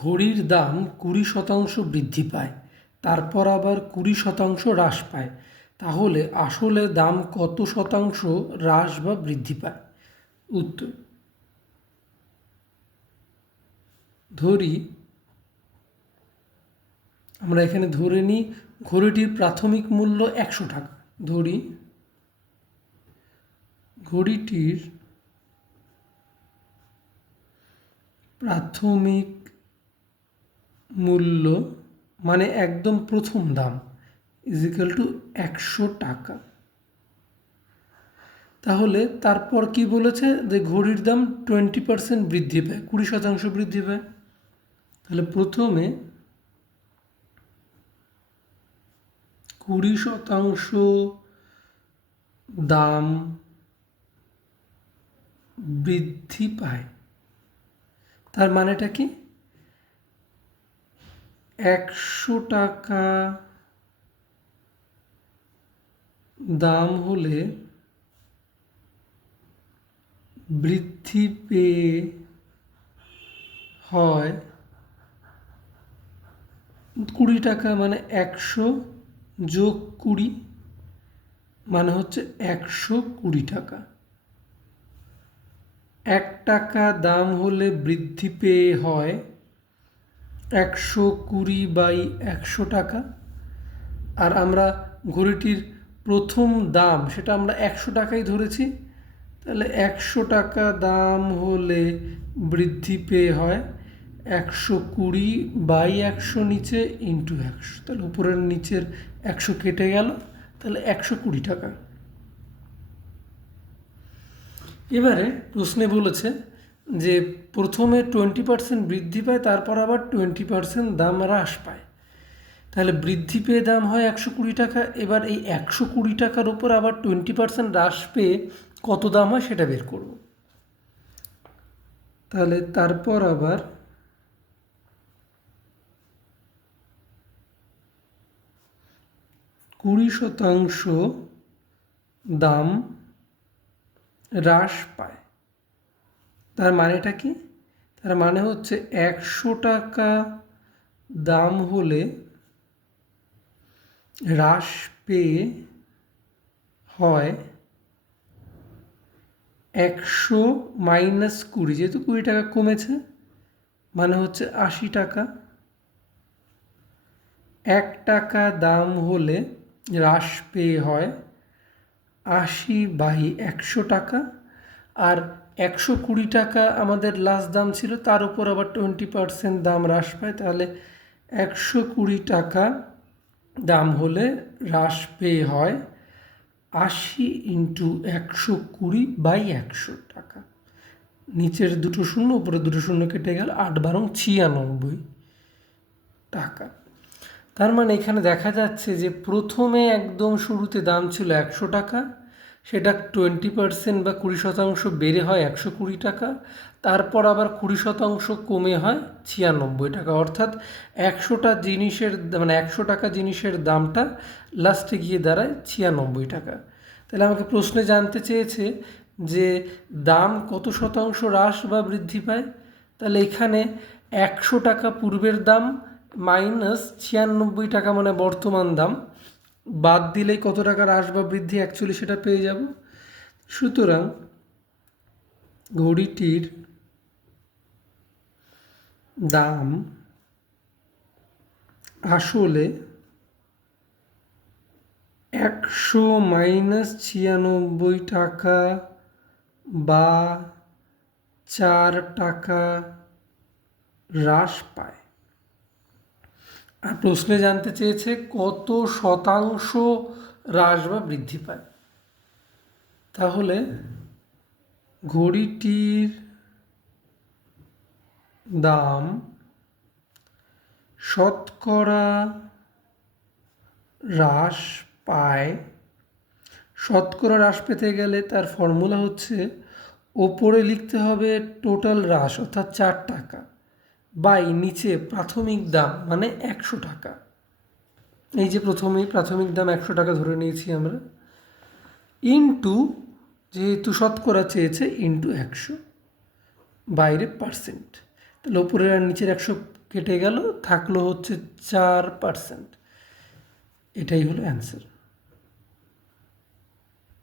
ঘড়ির দাম 20% বৃদ্ধি পায়, তারপর আবার 20% হ্রাস পায়, তাহলে আসলে দাম কত শতাংশ হ্রাস বা বৃদ্ধি পায়? উত্তর: ধরি আমরা এখানে ধরে নিই ঘড়িটির প্রাথমিক মূল্য 100 টাকা। ধরি ঘড়িটির প্রাথমিক মূল্য মানে একদম প্রথম দাম ইজিক্যাল টু 100 টাকা। তাহলে তারপর কি বলেছে যে ঘড়ির দাম 20% বৃদ্ধি পায়, 20% বৃদ্ধি পায়। তাহলে প্রথমে 20% দাম বৃদ্ধি পায়, তার মানেটা কি? 100 টাকা দাম হলে বৃদ্ধি পেয়ে হয় 20 টাকা, মানে 100 যোগ 20 মানে হচ্ছে 120 টাকা। 1 টাকা দাম হলে বৃদ্ধি পেয়ে হয় 120/100 টাকা। আর আমরা ঘড়িটির প্রথম দাম সেটা আমরা 100 টাকাই ধরেছি, তাহলে 100 টাকা দাম হলে বৃদ্ধি পেয়ে হয় 120/100 নিচে ইন্টু 100, তাহলে উপরের নিচের 100 কেটে গেল, তাহলে 120 টাকা। এবারে প্রশ্নে বলেছে যে প্রথমে 20% বৃদ্ধি পায়, তারপর আবার 20% দাম হ্রাস পায়, তাহলে বৃদ্ধি পেয়ে দাম হয় 120 টাকা। এবার এই 120 টাকার উপর আবার 20% হ্রাস পেয়ে কত দাম হয় সেটা বের করব। তাহলে তারপর আবার 20% দাম হ্রাস পায়, তার মানেটা কি? তার মানে হচ্ছে 100 টাকা দাম হলে হ্রাস পেয়ে হয় 100 মাইনাস 20, যেহেতু 20 টাকা কমেছে মানে হচ্ছে 80 টাকা। 1 টাকা দাম হলে হ্রাস পেয়ে হয় 80/100 টাকা। আর 120 টাকা আমাদের লাস্ট দাম ছিল, তার উপর আবার 20% দাম হ্রাস পায়, তাহলে 120 টাকা দাম হলে হ্রাস পেয়ে হয় 80 × 120/100 টাকা। নিচের দুটো শূন্য উপরে দুটো শূন্য কেটে গেল, 8×12 = 96 টাকা। তার মানে এখানে দেখা যাচ্ছে যে প্রথমে একদম শুরুতে দাম ছিল 100 টাকা, সেটা 20% বা 20% বেড়ে হয় 120 টাকা, তারপর আবার 20% কমে হয় 96 টাকা। অর্থাৎ 100টা জিনিসের মানে 100 টাকা জিনিসের দামটা লাস্টে গিয়ে দাঁড়ায় 96 টাকা। তাহলে আমাকে প্রশ্নে জানতে চেয়েছে যে দাম কত শতাংশ হ্রাস বা বৃদ্ধি পায়। তাহলে এখানে 100 টাকা পূর্বের দাম মাইনাস 96 টাকা মানে বর্তমান দাম বাদ দিলেই কত টাকা হ্রাস বা বৃদ্ধি অ্যাকচুয়ালি সেটা পেয়ে যাব। সুতরাং ঘড়িটির দাম আসলে 100 মাইনাস 96 টাকা বা 4 টাকা হ্রাস পায়। আর প্রশ্নে জানতে চেয়েছে কত শতাংশ হ্রাস বা বৃদ্ধি পায়। তাহলে ঘড়িটির দাম শতকরা হ্রাস পায়। শতকরা হ্রাস পেতে গেলে তার ফর্মুলা হচ্ছে ওপরে লিখতে হবে টোটাল হ্রাস অর্থাৎ 4 টাকা বাই নিচে প্রাথমিক দাম মানে 100 টাকা। এই যে প্রথমেই প্রাথমিক দাম 100 টাকা ধরে নিয়েছি আমরা, ইন্টু যেহেতু শতকরা চেয়েছে ইন্টু 100 বাইরে পার্সেন্ট। তাহলে ওপরের আর নিচের 100 কেটে গেল, থাকলো হচ্ছে 4%। এটাই হলো অ্যান্সার।